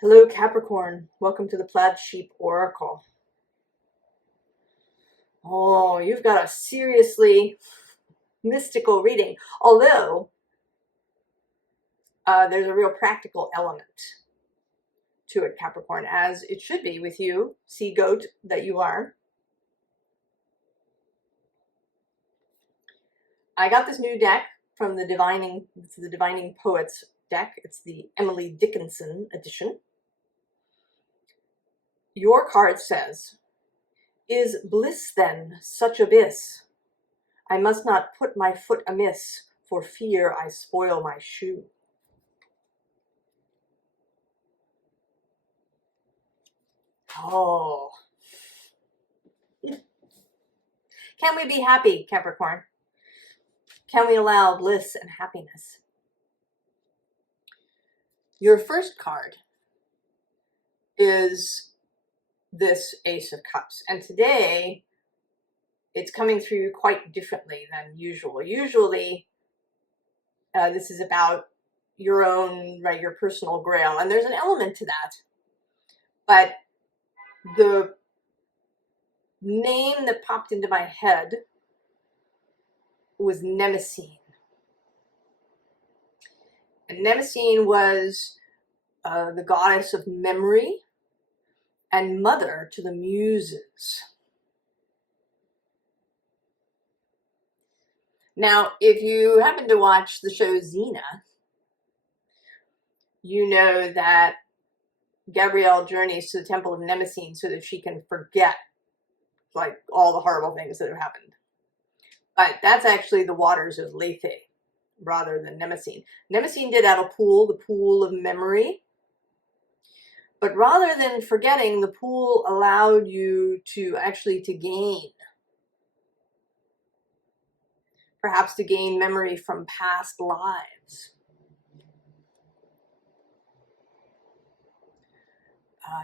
Hello, Capricorn. Welcome to the Plaid Sheep Oracle. Oh, you've got a seriously mystical reading, although there's a real practical element to it, Capricorn, as it should be with you, sea goat that you are. I got this new deck from the Divining Poets deck. It's the Emily Dickinson edition. Your card says, "Is bliss then such abyss? I must not put my foot amiss, for fear I spoil my shoe." Oh. Can we be happy, Capricorn? Can we allow bliss and happiness? Your first card is this Ace of Cups. And today, it's coming through quite differently than usual. Usually, this is about your own, right, your personal grail. And there's an element to that. But the name that popped into my head was Mnemosyne. And Mnemosyne was the goddess of memory and mother to the muses. Now, if you happen to watch the show Xena, you know that Gabrielle journeys to the temple of Mnemosyne so that she can forget like all the horrible things that have happened. But that's actually the waters of Lethe rather than Mnemosyne. Mnemosyne did have a pool, the pool of memory. But rather than forgetting, the pool allowed you to actually to gain. Perhaps to gain memory from past lives.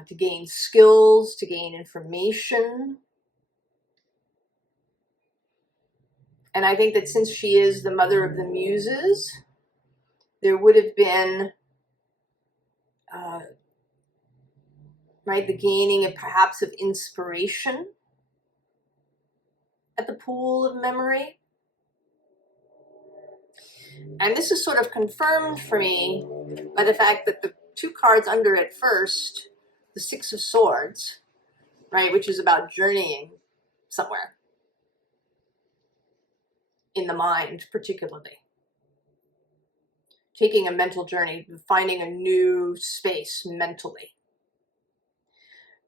To gain skills, to gain information. And I think that since she is the mother of the muses, there would have been, right, the gaining of perhaps of inspiration at the pool of memory. And this is sort of confirmed for me by the fact that the two cards under it first, the Six of Swords, right, which is about journeying somewhere in the mind, particularly. Taking a mental journey, finding a new space mentally.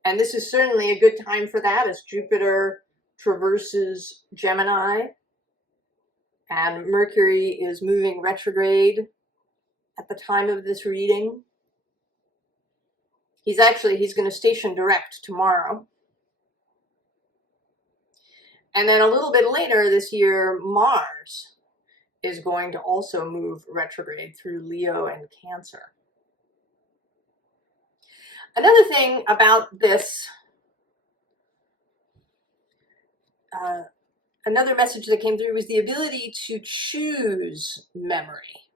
And this is certainly a good time for that as Jupiter traverses Gemini and Mercury is moving retrograde at the time of this reading. He's going to station direct tomorrow. And then a little bit later this year, Mars is going to also move retrograde through Leo and Cancer. Another thing about this, another message that came through was the ability to choose memory.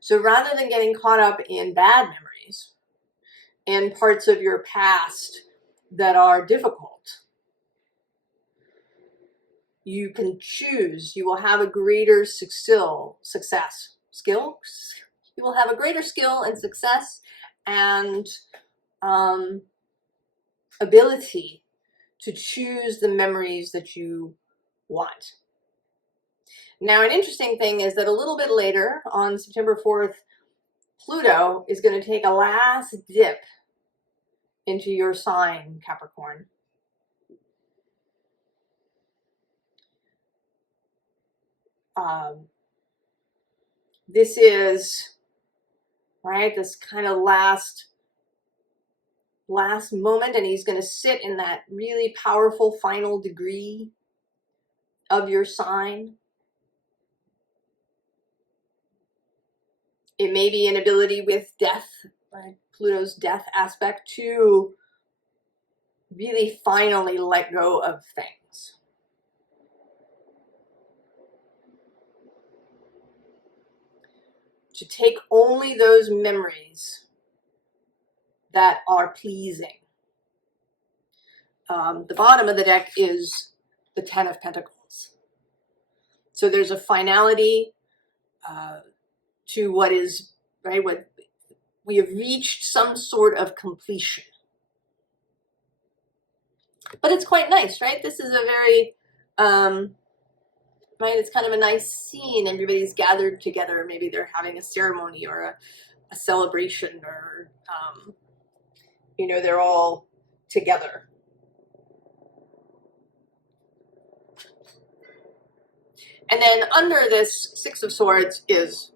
So rather than getting caught up in bad memories, in parts of your past that are difficult, you can choose. You will have a greater success. You will have a greater skill and success and ability to choose the memories that you want. Now, an interesting thing is that a little bit later, on September 4th, Pluto is going to take a last dip into your sign, Capricorn. This is, right, this kind of last moment, and he's going to sit in that really powerful final degree of your sign. It may be an ability with death, right? Pluto's death aspect, to really finally let go of things. to take only those memories that are pleasing. The bottom of the deck is the Ten of Pentacles. So there's a finality to what is, right, what we have reached some sort of completion. But it's quite nice, right? This is a very, right, it's kind of a nice scene. Everybody's gathered together. Maybe they're having a ceremony or a celebration, or, you know, they're all together. And then under this Six of Swords is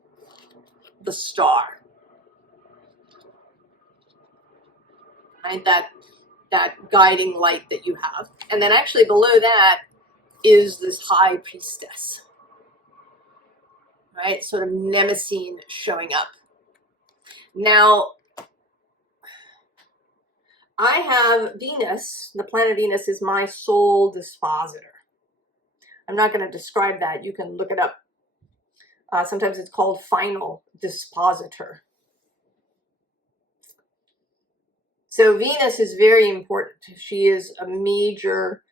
the Star. Right? That guiding light that you have. And then actually below that is this High Priestess. Right? Sort of Nemesis showing up. Now, I have Venus. The planet Venus is my soul dispositor. I'm not going to describe that. You can look it up. Sometimes it's called final dispositor. So Venus is very important. She is a major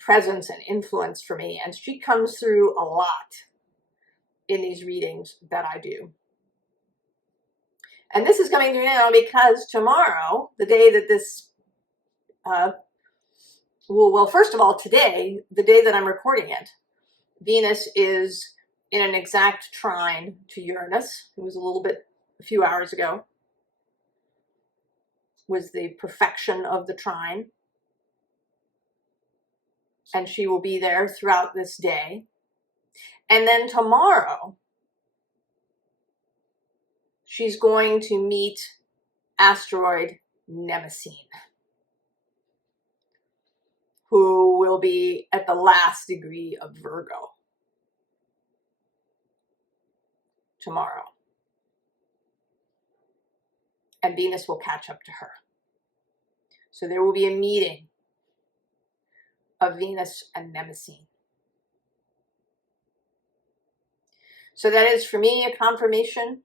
presence and influence for me, and she comes through a lot in these readings that I do. And this is coming through now because tomorrow, the day that this, well, first of all, today, the day that I'm recording it, Venus is in an exact trine to Uranus. It was a few hours ago, was the perfection of the trine. And she will be there throughout this day. And then tomorrow, she's going to meet asteroid Nemesis, who will be at the last degree of Virgo tomorrow. And Venus will catch up to her. So there will be a meeting of Venus and Nemesis. So that is, for me, a confirmation,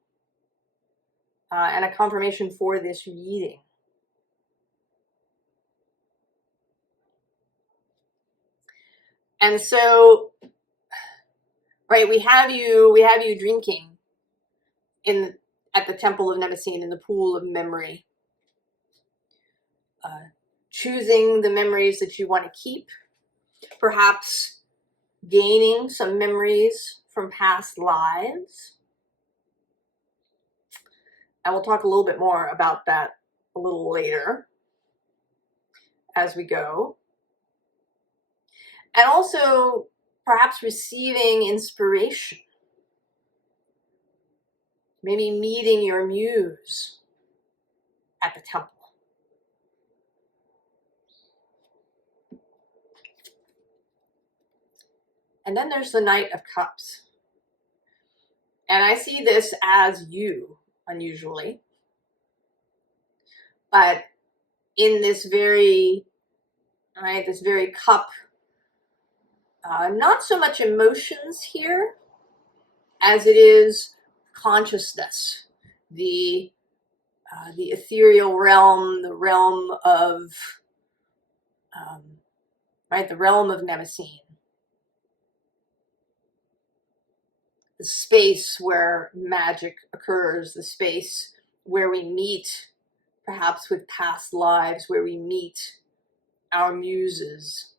and a confirmation for this reading. And so, right, we have you drinking at the temple of Nemesis, in the pool of memory, choosing the memories that you want to keep, perhaps gaining some memories from past lives. And we'll talk a little bit more about that a little later as we go. And also perhaps receiving inspiration. Maybe meeting your muse at the temple. And then there's the Knight of Cups. And I see this as you, unusually. But in this very, right, this very cup, not so much emotions here as it is consciousness, the ethereal realm, the realm of, right, the realm of Nemesis. The space where magic occurs, the space where we meet, perhaps with past lives, where we meet our muses.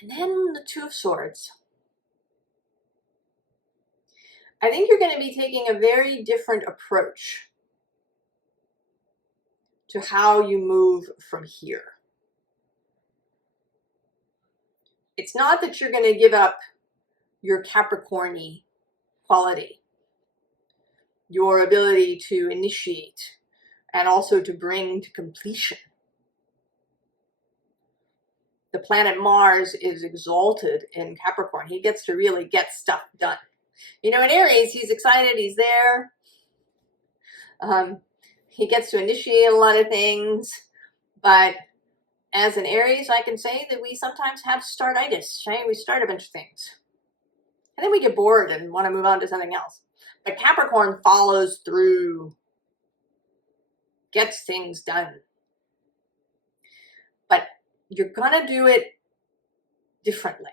And then the Two of Swords. I think you're going to be taking a very different approach to how you move from here. It's not that you're going to give up your Capricorn-y quality, your ability to initiate and also to bring to completion. The planet Mars is exalted in Capricorn. He gets to really get stuff done. You know, in Aries, he's excited, he's there. He gets to initiate a lot of things, but as an Aries, I can say that we sometimes have startitis, right? We start a bunch of things. And then we get bored and want to move on to something else. But Capricorn follows through, gets things done. But you're going to do it differently.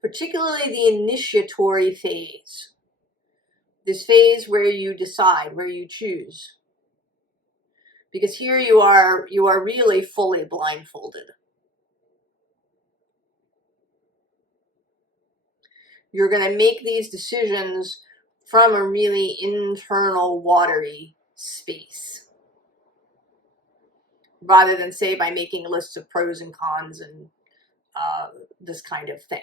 Particularly the initiatory phase. This phase where you decide, where you choose. Because here you are really fully blindfolded. You're going to make these decisions from a really internal, watery space. Rather than, say, by making lists of pros and cons and this kind of thing.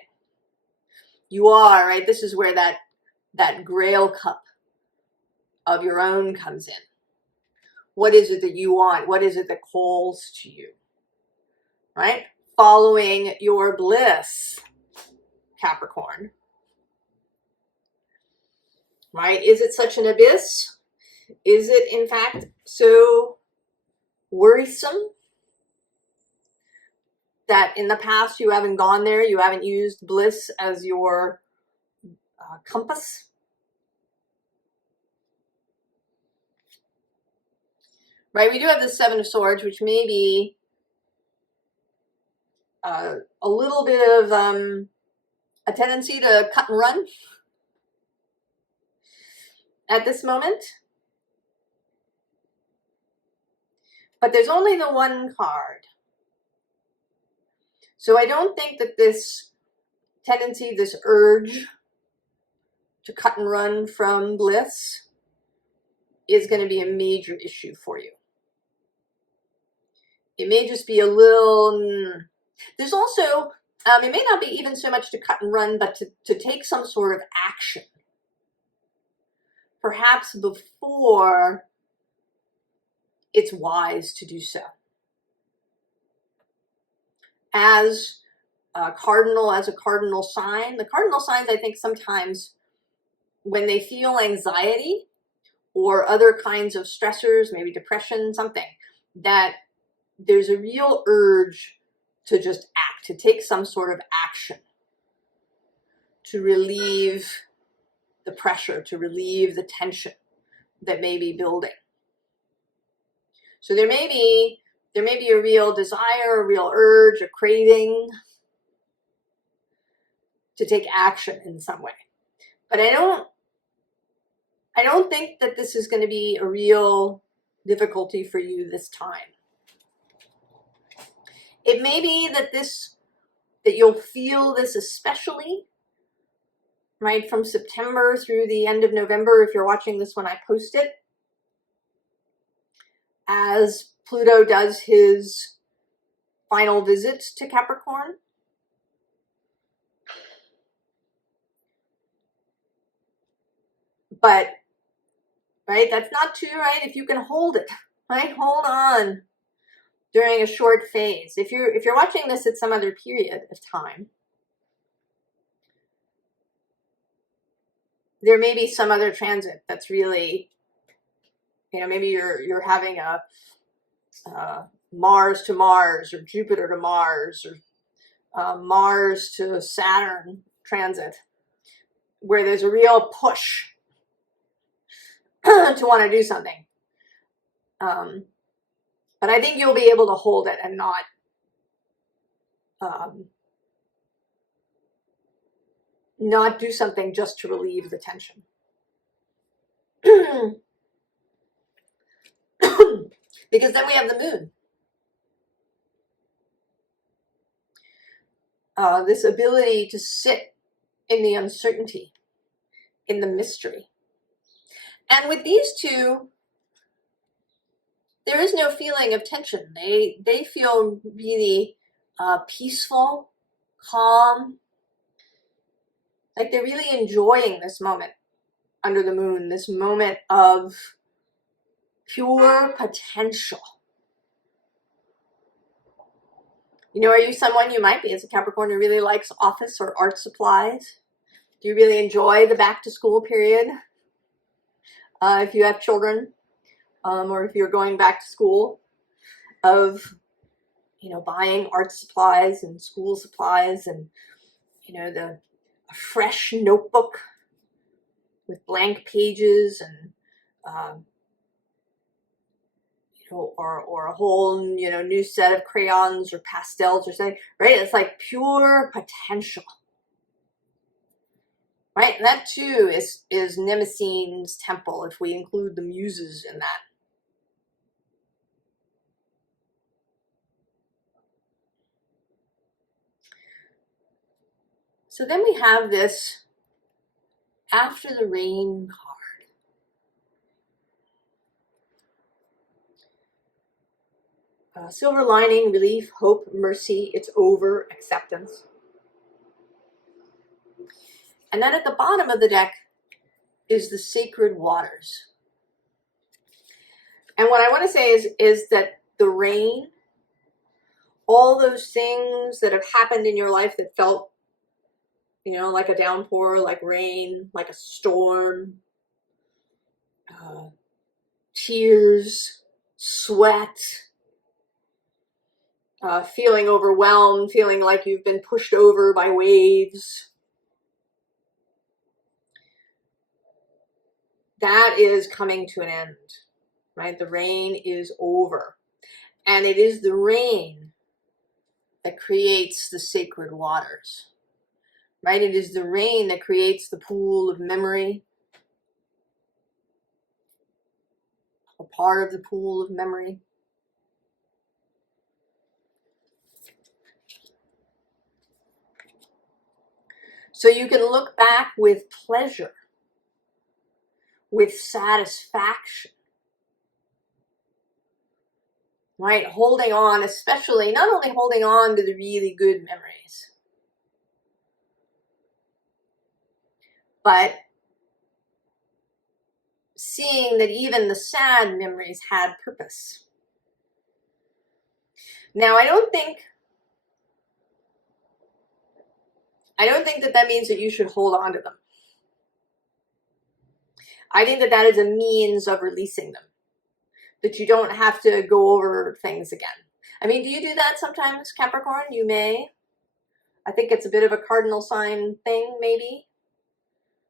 You are, right? This is where that grail cup of your own comes in. What is it that you want? What is it that calls to you? Right? Following your bliss, Capricorn. Right? Is it such an abyss? Is it, in fact, so worrisome that in the past you haven't gone there, you haven't used bliss as your compass? Right? We do have the Seven of Swords, which may be a little bit of a tendency to cut and run at this moment. But there's only the one card. So I don't think that this tendency, this urge to cut and run from bliss is going to be a major issue for you. It may just be a little, there's also, it may not be even so much to cut and run, but to take some sort of action. Perhaps before it's wise to do so. As a cardinal sign, the cardinal signs, I think sometimes when they feel anxiety or other kinds of stressors, maybe depression, something, that there's a real urge to just act, to take some sort of action, to relieve the pressure, to relieve the tension that may be building. So there may be a real desire, a real urge, a craving to take action in some way. But I don't think that this is going to be a real difficulty for you this time. It may be that you'll feel this especially, right, from September through the end of November, if you're watching this when I post it, as Pluto does his final visit to Capricorn. But, right, that's not too, right, if you can hold it, right, hold on during a short phase. If you're watching this at some other period of time, there may be some other transit that's really, maybe you're having a Mars to Mars, or Jupiter to Mars, or Mars to Saturn transit, where there's a real push to want to do something. But I think you'll be able to hold it and not do something just to relieve the tension. Because then we have the moon. This ability to sit in the uncertainty, in the mystery. And with these two, there is no feeling of tension. They feel really peaceful, calm, like they're really enjoying this moment under the moon, this moment of pure potential. Are you someone, you might be as a Capricorn, who really likes office or art supplies? Do you really enjoy the back to school period? If you have children, or if you're going back to school, of, buying art supplies and school supplies and, a fresh notebook with blank pages and, or a whole, new set of crayons or pastels or something, right? It's like pure potential, right? And that too is Mnemosyne's temple, if we include the muses in that. So then we have this after the rain card. Silver lining, relief, hope, mercy, it's over, acceptance. And then at the bottom of the deck is the sacred waters. And what I want to say is that the rain, all those things that have happened in your life that felt, like a downpour, like rain, like a storm, tears, sweat, feeling overwhelmed, feeling like you've been pushed over by waves. That is coming to an end, right? The rain is over. And it is the rain that creates the sacred waters, right? It is the rain that creates the pool of memory, a part of the pool of memory. So you can look back with pleasure, with satisfaction, right? Holding on, especially, not only holding on to the really good memories, but seeing that even the sad memories had purpose. Now, I don't think that means that you should hold on to them. I think that is a means of releasing them, that you don't have to go over things again. I mean, do you do that sometimes, Capricorn? You may. I think it's a bit of a cardinal sign thing, maybe.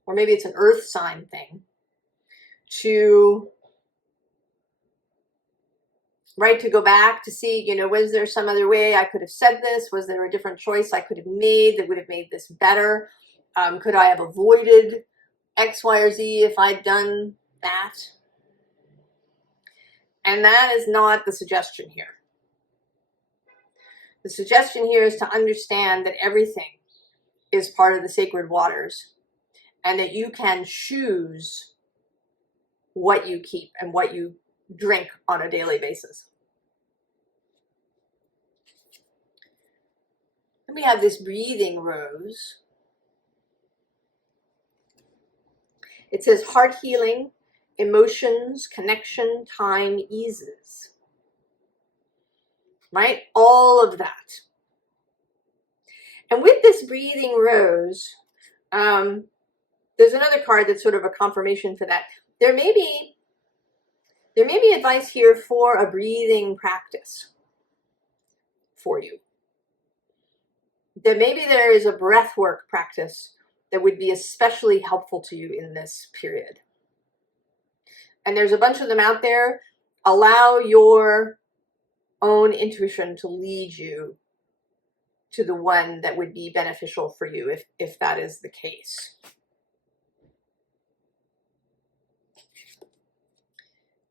Or maybe it's an earth sign thing. To go back to see, was there some other way I could have said this? Was there a different choice I could have made that would have made this better? Could I have avoided X, Y, or Z if I'd done that? And that is not the suggestion here. The suggestion here is to understand that everything is part of the sacred waters and that you can choose what you keep and what you drink on a daily basis. Then we have this breathing rose. It says heart healing, emotions, connection, time eases. Right? All of that. And with this breathing rose, there's another card that's sort of a confirmation for that. There may be advice here for a breathing practice for you. That maybe there is a breath work practice that would be especially helpful to you in this period. And there's a bunch of them out there. Allow your own intuition to lead you to the one that would be beneficial for you if that is the case.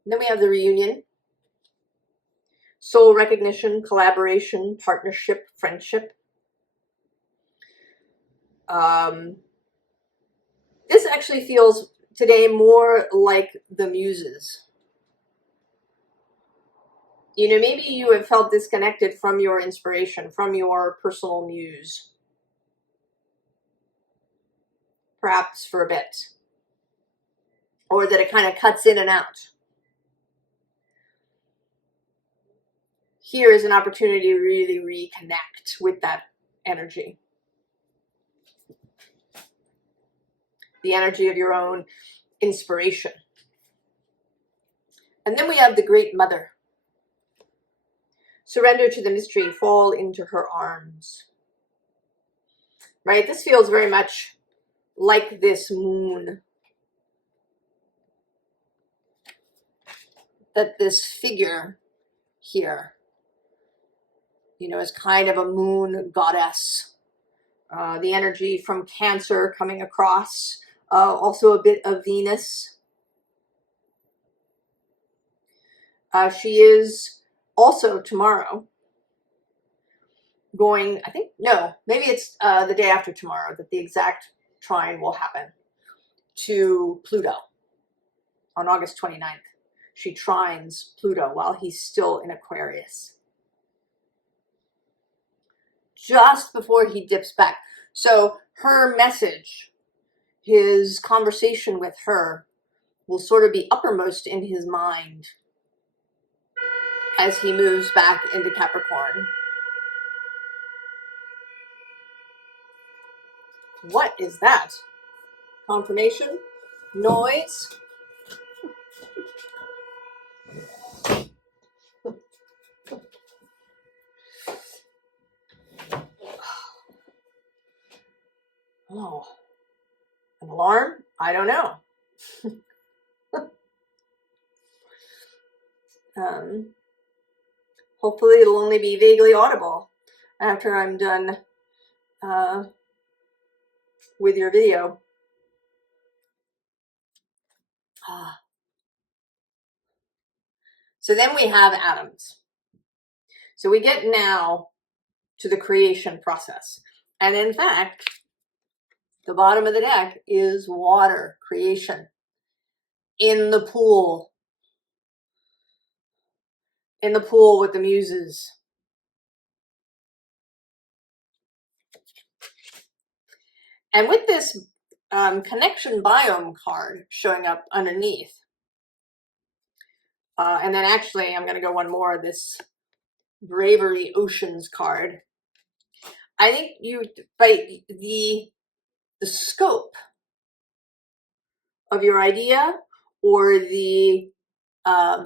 And then we have the reunion. Soul recognition, collaboration, partnership, friendship. This actually feels today more like the muses. Maybe you have felt disconnected from your inspiration, from your personal muse. Perhaps for a bit. Or that it kind of cuts in and out. Here is an opportunity to really reconnect with that energy. The energy of your own inspiration. And then we have the Great Mother. Surrender to the mystery, fall into her arms. Right? This feels very much like this moon. That this figure here, you know, is kind of a moon goddess. The energy from Cancer coming across. Also a bit of Venus. She is also tomorrow going, I think, no, maybe it's the day after tomorrow that the exact trine will happen to Pluto on August 29th. She trines Pluto while he's still in Aquarius. Just before he dips back. So her message, his conversation with her, will sort of be uppermost in his mind as he moves back into Capricorn. What is that? Confirmation? Noise? Oh, an alarm? I don't know. Hopefully it'll only be vaguely audible after I'm done with your video. So then we have atoms. So we get now to the creation process. And in fact, the bottom of the deck is water creation in the pool. In the pool with the muses. And with this connection biome card showing up underneath, and then actually I'm going to go one more, this bravery oceans card. I think you, by the scope of your idea, or the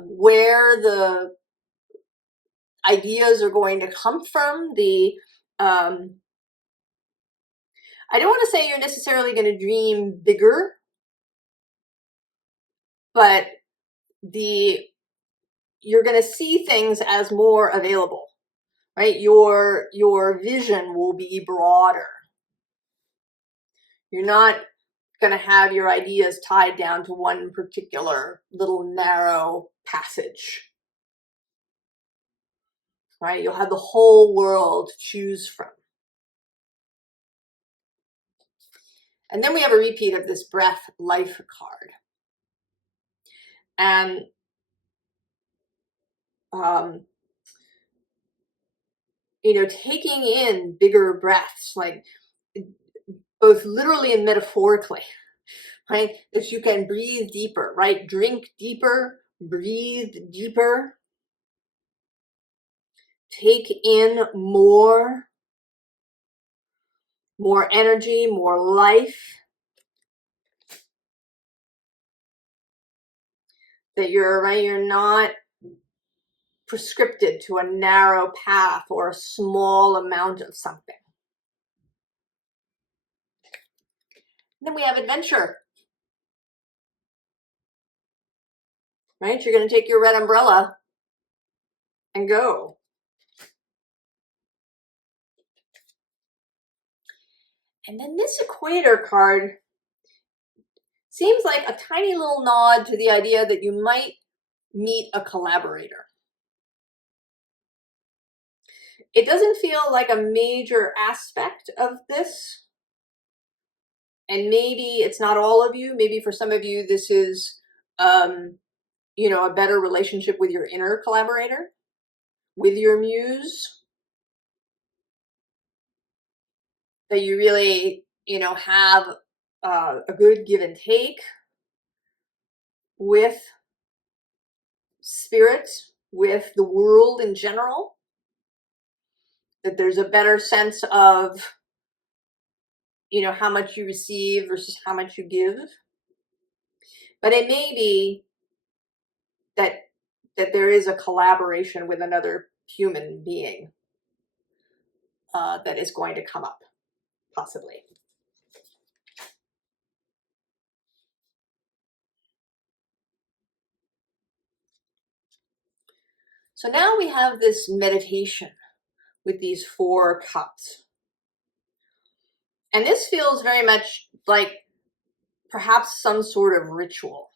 where the ideas are going to come from, the I don't want to say you're necessarily going to dream bigger, but you're going to see things as more available, right? Your vision will be broader. You're not going to have your ideas tied down to one particular little narrow passage, right? You'll have the whole world to choose from. And then we have a repeat of this breath life card. And you know, taking in bigger breaths, like both literally and metaphorically, right? That you can breathe deeper, right? Drink deeper, breathe deeper, take in more energy, more life. That you're not prescripted to a narrow path or a small amount of something. Then we have adventure. Right? You're going to take your red umbrella and go. And then this equator card seems like a tiny little nod to the idea that you might meet a collaborator. It doesn't feel like a major aspect of this. And maybe it's not all of you. Maybe for some of you, this is, you know, a better relationship with your inner collaborator, with your muse. That you really, you know, have a good give and take with spirit, with the world in general. That there's a better sense of, you know, how much you receive versus how much you give. But it may be that there is a collaboration with another human being that is going to come up, possibly. So now we have this meditation with these 4 cups. And this feels very much like perhaps some sort of ritual.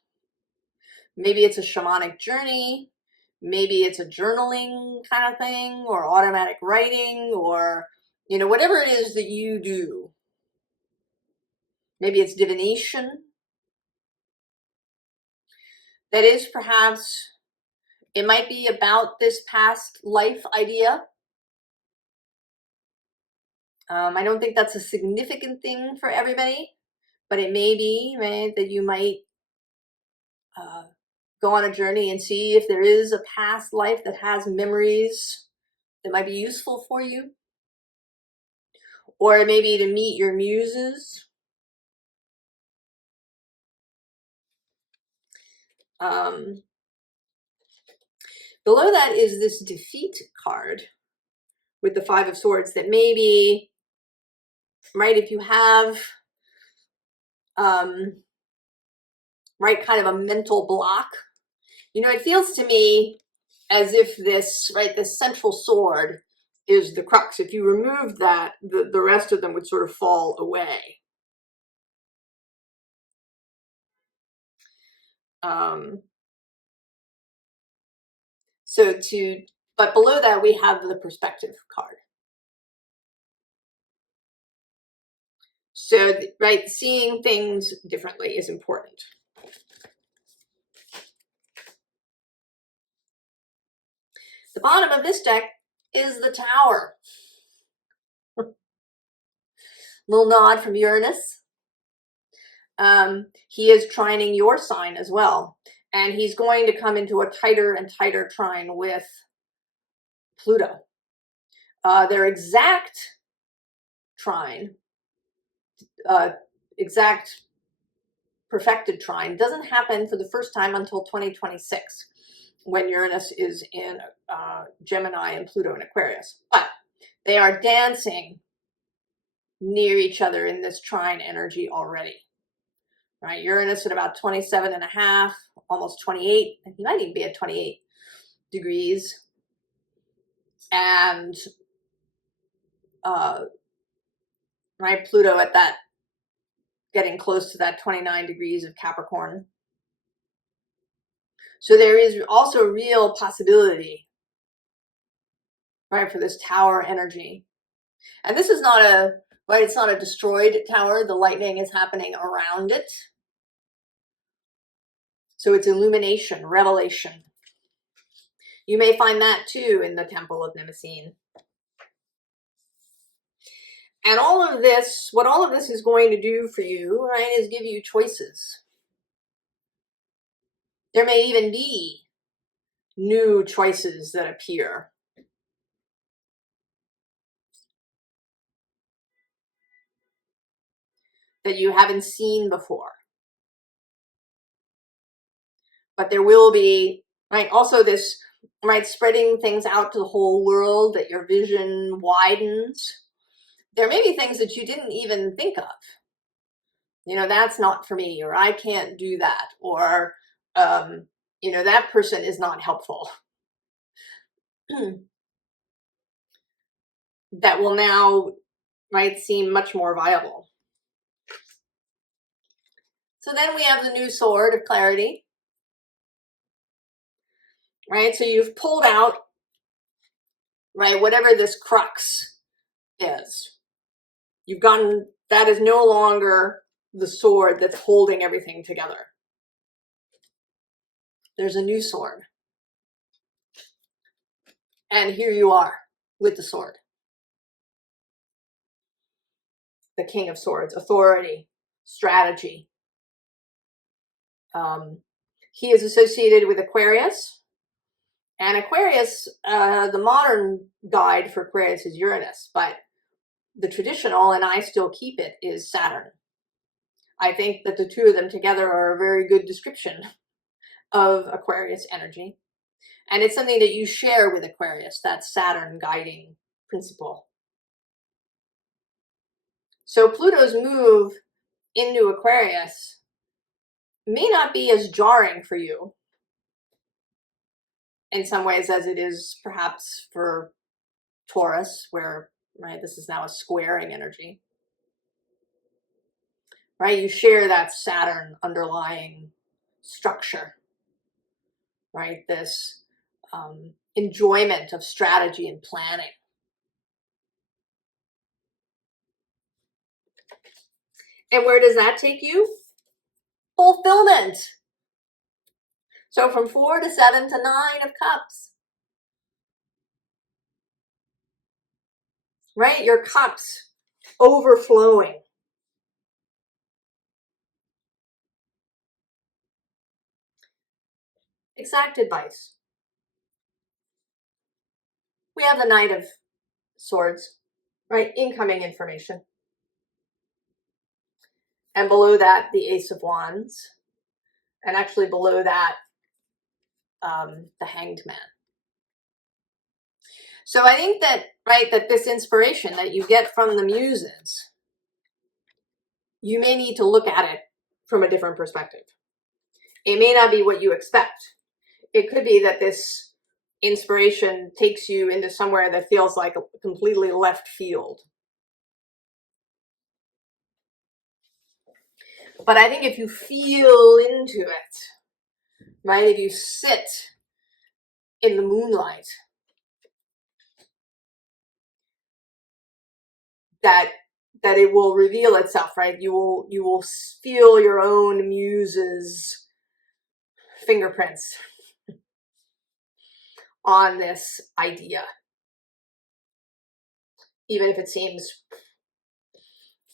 Maybe it's a shamanic journey. Maybe it's a journaling kind of thing, or automatic writing, or, you know, whatever it is that you do. Maybe it's divination. That is perhaps, it might be about this past life idea. I don't think that's a significant thing for everybody, but it may be, right, that you might go on a journey and see if there is a past life that has memories that might be useful for you. Or maybe to meet your muses. Below that is this defeat card with the 5 of Swords that maybe, right, if you have, right, kind of a mental block, you know, it feels to me as if this, right, this central sword is the crux. If you remove that, the rest of them would sort of fall away. But below that we have the perspective card. So, right, seeing things differently is important. The bottom of this deck is the Tower. Little nod from Uranus. He is trining your sign as well. And he's going to come into a tighter and tighter trine with Pluto. Their exact trine, exact perfected trine, doesn't happen for the first time until 2026, when Uranus is in Gemini and Pluto in Aquarius. But they are dancing near each other in this trine energy already. Right, Uranus at about 27.5, almost 28. He might even be at 28 degrees. And right, Pluto at that, getting close to that 29 degrees of Capricorn. So there is also real possibility, right, for this Tower energy. And this is not a, right, it's not a destroyed tower. The lightning is happening around it. So it's illumination, revelation. You may find that too in the Temple of Mnemosyne. And all of this, what all of this is going to do for you, right, is give you choices. There may even be new choices that appear. That you haven't seen before. But there will be, right, also this, right, spreading things out to the whole world, that your vision widens. There may be things that you didn't even think of. You know, that's not for me, or I can't do that, or, you know, that person is not helpful. That will now, right, seem much more viable. So then we have the new sword of clarity. Right, so you've pulled out, right, whatever this crux is. You've gotten, that is no longer the sword that's holding everything together. There's a new sword. And here you are with the sword. The King of Swords, authority, strategy. He is associated with Aquarius. And Aquarius, the modern guide for Aquarius is Uranus, but the traditional, and I still keep it, is Saturn. I think that the two of them together are a very good description of Aquarius energy. And it's something that you share with Aquarius, that Saturn guiding principle. So Pluto's move into Aquarius may not be as jarring for you in some ways as it is perhaps for Taurus, where, right, this is now a squaring energy. Right, you share that Saturn underlying structure, right? This enjoyment of strategy and planning. And where does that take you? Fulfillment. So from 4 to 7 to 9 of Cups. Right? Your cups overflowing. Exact advice. We have the Knight of Swords, right? Incoming information. And below that, the Ace of Wands. And actually below that, the Hanged Man. So I think that, right, that this inspiration that you get from the muses, you may need to look at it from a different perspective. It may not be what you expect. It could be that this inspiration takes you into somewhere that feels like a completely left field. But I think if you feel into it, right, if you sit in the moonlight, that it will reveal itself, right? You will feel your own muse's fingerprints on this idea, even if it seems.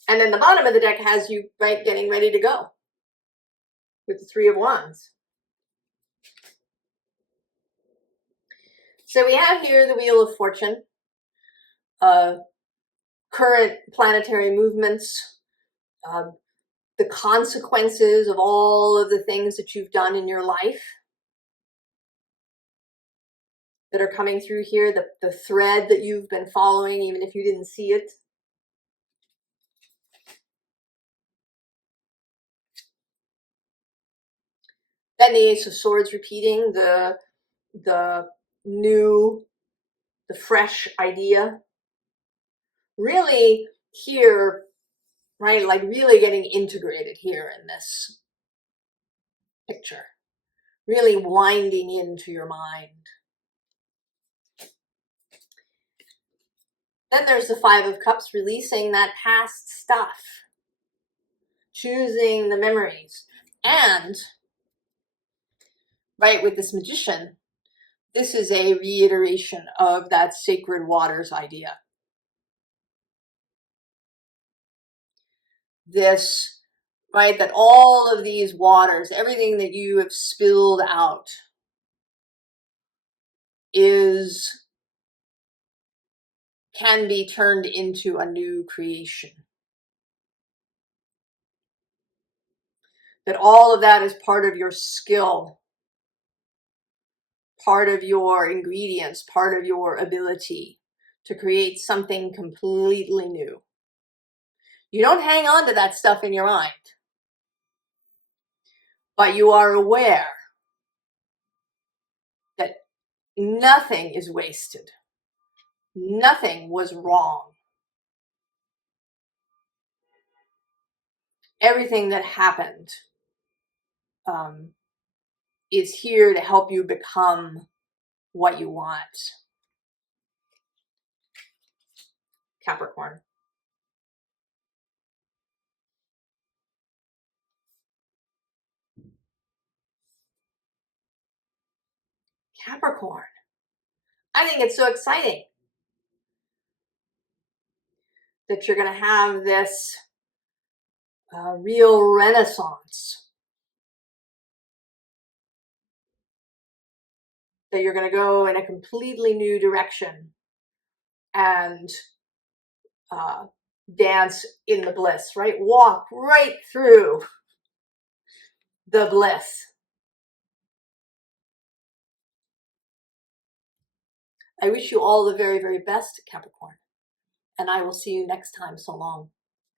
And then the bottom of the deck has you, right, getting ready to go with the Three of Wands. So we have here the Wheel of Fortune, current planetary movements, the consequences of all of the things that you've done in your life that are coming through here, the thread that you've been following, even if you didn't see it. Then the Ace of Swords repeating, the new, the fresh idea. Really here, right, like really getting integrated here in this picture. Really winding into your mind. Then there's the Five of Cups, releasing that past stuff. Choosing the memories. And, right, with this Magician, this is a reiteration of that sacred waters idea. This, right, that all of these waters, everything that you have spilled out can be turned into a new creation. That all of that is part of your skill, part of your ingredients, part of your ability to create something completely new. You don't hang on to that stuff in your mind, but you are aware that nothing is wasted. Nothing was wrong. Everything that happened is here to help you become what you want. Capricorn. Capricorn. I think it's so exciting that you're going to have this real renaissance. That you're going to go in a completely new direction and dance in the bliss, right? Walk right through the bliss. I wish you all the very, very best, Capricorn. And I will see you next time. So long.